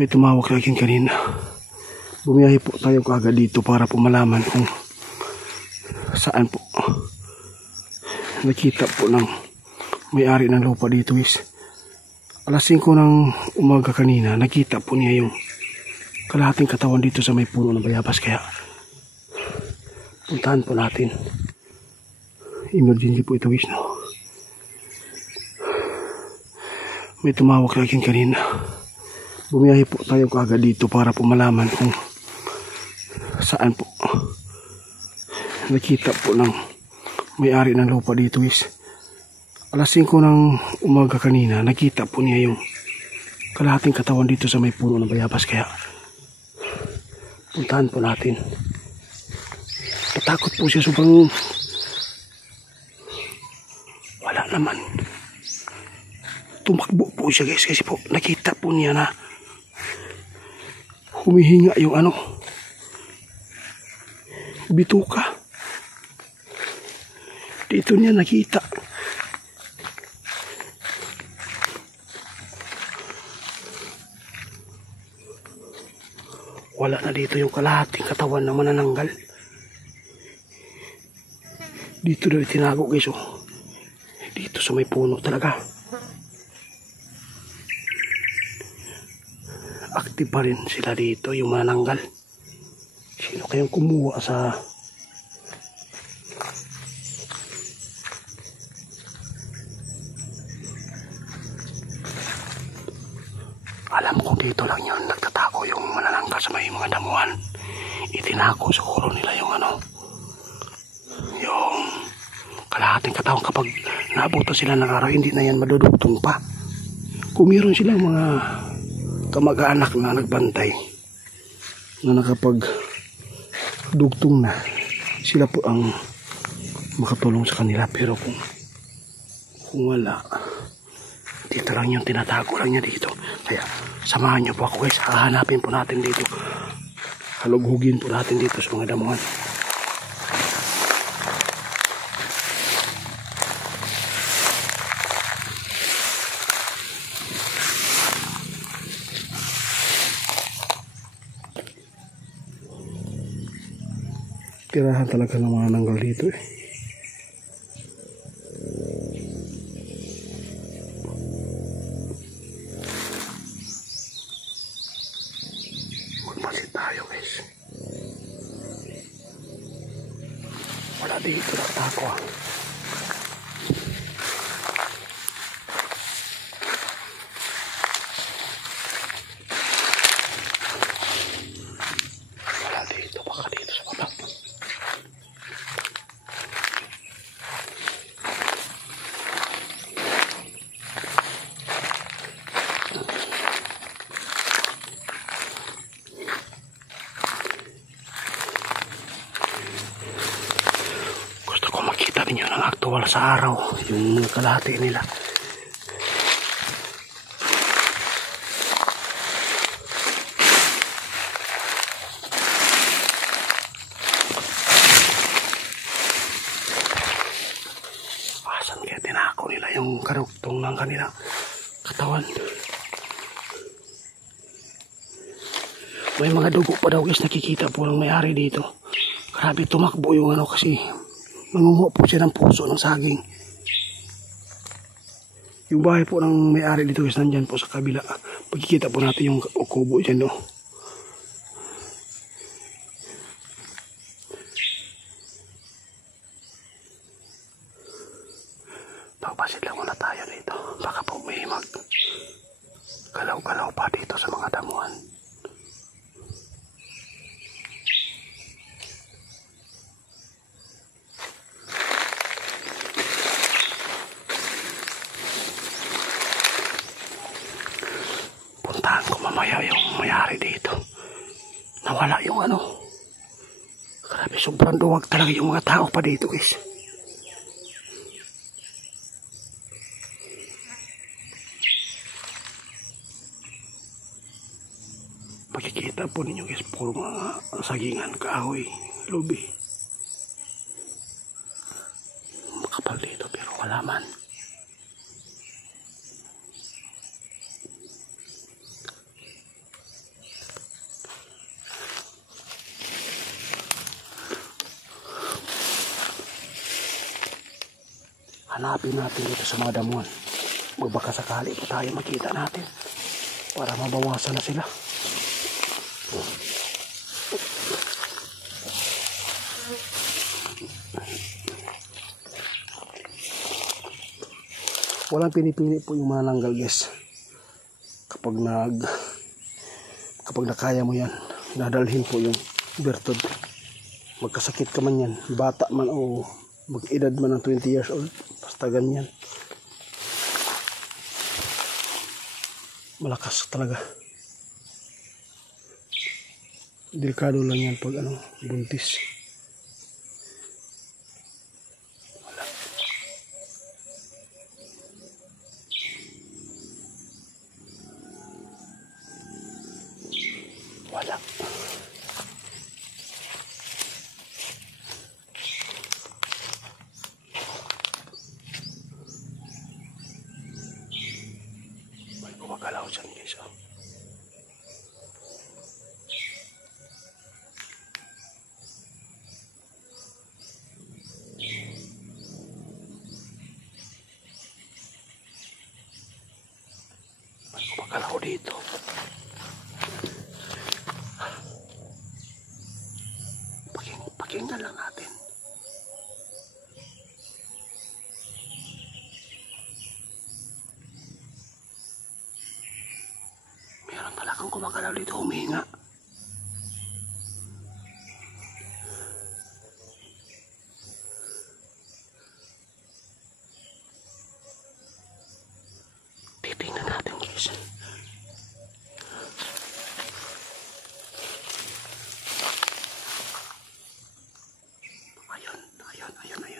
May tumawag sa akin kanina. Bumiyahe po tayo kaagad dito para po malaman kung saan po. Nakita po ng may-ari ng lupa dito is alas 5 ng umaga kanina. Nakita po niya yung kalahating katawan dito sa may puno ng bayabas. Kaya puntahan po natin. Emergency po ito guys, no? May tumawag sa akin kanina. Bumiyahe po tayo kaagad dito para po malaman kung saan po. Nakita po ng may-ari ng lupa dito is alas 5 ng umaga kanina. Nakita po niya yung kalahating katawan dito sa may puno ng bayabas. Kaya puntahan po natin. Natakot po siya, sobrang wala naman. Tumakbo po siya guys kasi po nakita po niya na humihinga yung bituka. Dito niya nakita. Wala na dito yung kalahating katawan na manananggal. Dito daw itinago guys, oh. Dito sa may puno talaga. Active pa rin sila dito, yung manananggal. Sino kayang kumuha sa alam ko dito lang yun nagtatako yung manananggal sa may mga damuhan. Itinako siguro nila yung yung kalahating katawan. Kapag naabutan sila ng araw, hindi na yan madudugtong pa. Kung meron silang mga kamag-anak na nagbantay na nakapag-dugtong na, sila po ang makatulong sa kanila. Pero kung wala, dito lang yung tinatago lang niya dito. Kaya samahan niyo po ako guys, hahanapin po natin dito, halughugin po natin dito sa mga damuhan. Tirahan talaga ng mga nanggal dito eh. Magmasid tayo guys. Wala dito nagtako ah. Wala dito, baka dito sa baba. Ninyo ng aktual sa araw yung kalahati nila. Asan kaya tinako nila yung karugtong ng kanilang katawan? May mga dugo pa daw guys, nakikita po ng may-ari dito. Grabe, tumakbo yung kasi mangunguha po siya ng puso ng saging. Yung bahay po ng may-ari dito guys, nandyan po sa kabila. Pagkikita po natin yung kubo dyan, no? Pagpasit lang muna tayo dito. Baka po may galaw-galaw pa dito sa mga damuhan. Puntahan ko mamaya yung may-ari dito. Nawala yung Grabe, sobrang duwag talaga yung mga tao pa dito guys. Makikita po ninyo guys, puro mga sagingan, kahoy, lubi. Makapal dito pero wala man. Hanapin natin dito sa mga damuhan. Magbaka sakali po tayo makita natin para mabawasan na sila. Walang pinipili po yung manananggal, guys. Kapag nakaya mo yan, dadalhin po yung bertod. Magkasakit ka man yan, bata man o mag-edad man ng 20 years old, basta ganyan. Malakas talaga. Delikado lang yan pag buntis. Wala. May gumagalaw dyan, guys. May gumagalaw dito. Pakinggan lang natin. Meron talagang gumagalaw dito, humihinga. Titingnan natin, guys.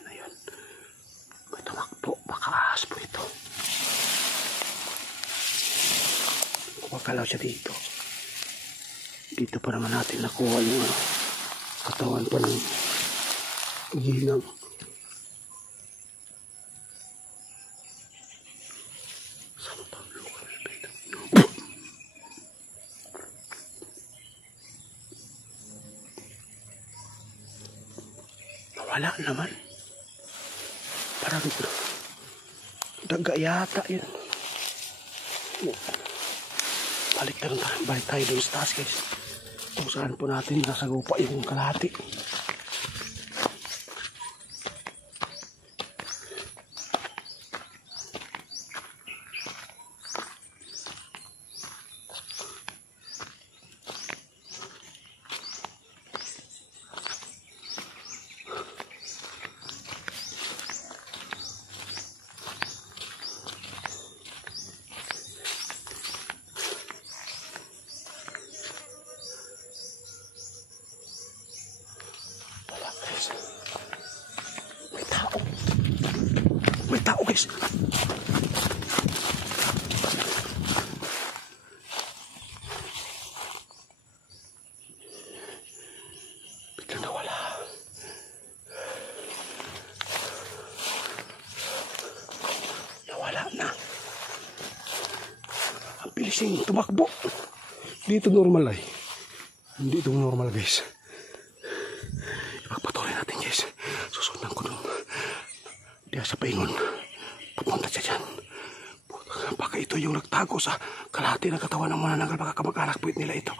Ayun. May tumakbo. Baka ahas po ito. Kumagalaw siya dito. Dito pa naman natin nakuha yung katawan pa ng ginang. Wala naman. Parang daga yata yun. Balik tayo dun sa taas, guys. Kung saan po natin nasagupa yung kalahati. May tao, guys. Biglang nawala. Nawala na. Ang bilising tumakbo. Dito normal ay. Hindi ito normal, guys. Ipagpatuloy natin, guys. Susundan ko doon. Diyan sa paingon. Pupunta siya dyan. Baka ito yung nagtago sa kalahati ng katawan ng manananggal. Baka kamag-anak po nila ito.